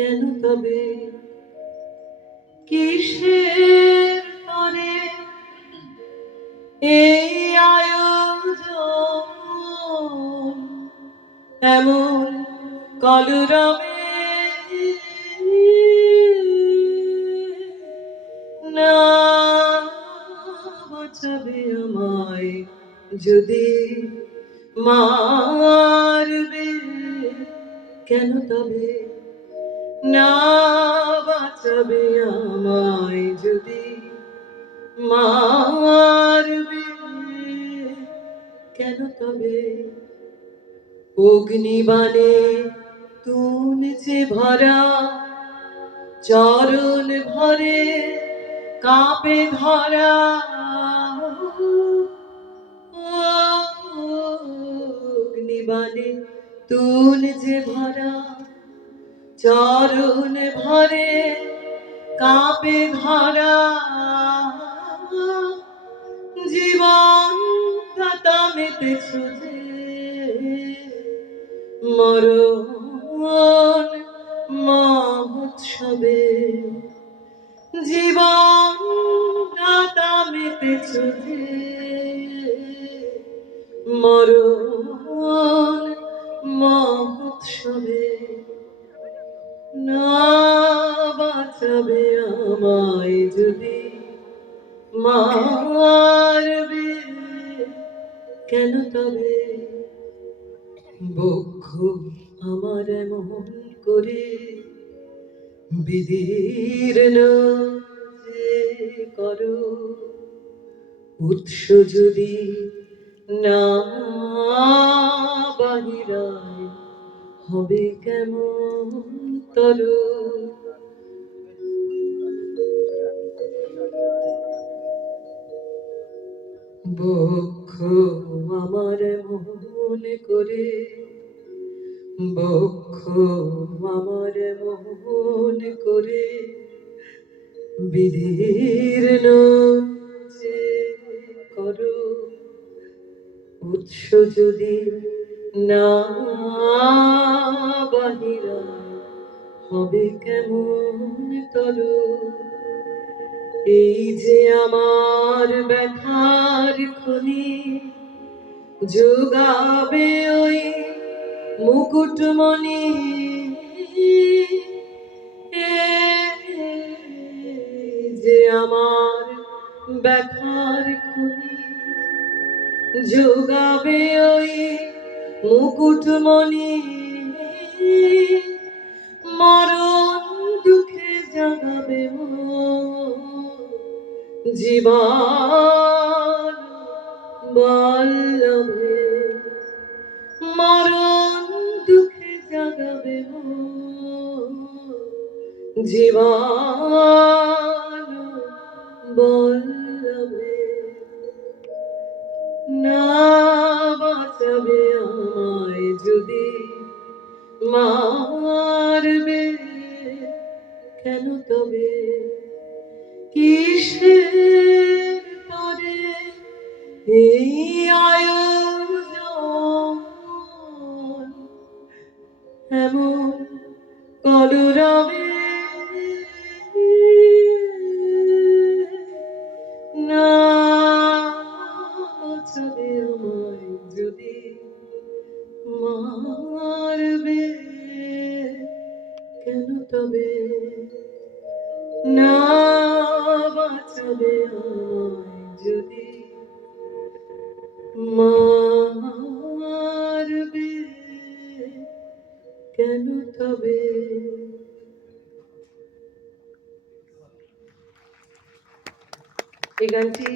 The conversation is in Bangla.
কেন তবে কিসের তরে এই আয়োজন এমন কলরবে না বাঁচাবে আমায় যদি মারবে কেন তবে না বাঁচাবে আমায় যদি মারবে কেন তবে অগ্নিবাণে তুমি যে ভরা চরণ ভরে কাঁপে ধরা অগ্নিবাণে তুমি যে ভরা চরণ ভরে কাঁপে ধরা জীবন দাতা মেতেছ যে মরণ মহোৎসবে জীবন দাতা মেতেছ যে মরণ মহোৎসবে না বাঁচাবে আমায় যদি মারবে কেন তবে বক্ষ আমার এমন করে বিদীর্ণ যে করো উৎস যদি না বাহিরায় হবে কেমন তরু বক্ষ আমার মন করে বক্ষ আমার মন করে বিদীর্ণ যে করো উৎস যদি না বাহিরা হবে কেমন তরু এই যে আমার ব্যথার খনি যোগাবে ওই মুকুটমণি যে আমার ব্যথার খনি যোগাবে ওই মুকুটমণি মরণ দুঃখে জাগাবে জীবন বল্লভে মরণ দুঃখে জাগাবে জীবন বল্লভে না বাঁচাবে আমায় যদি মারবে কেন তবে কিসের তরে এই আয়োজন এমন কলরবে না বাঁচাবে আমায় যদি মারবে কেন তবে না বাঁচাবে আমায় যদি মারবে কেন তবে এই গানটি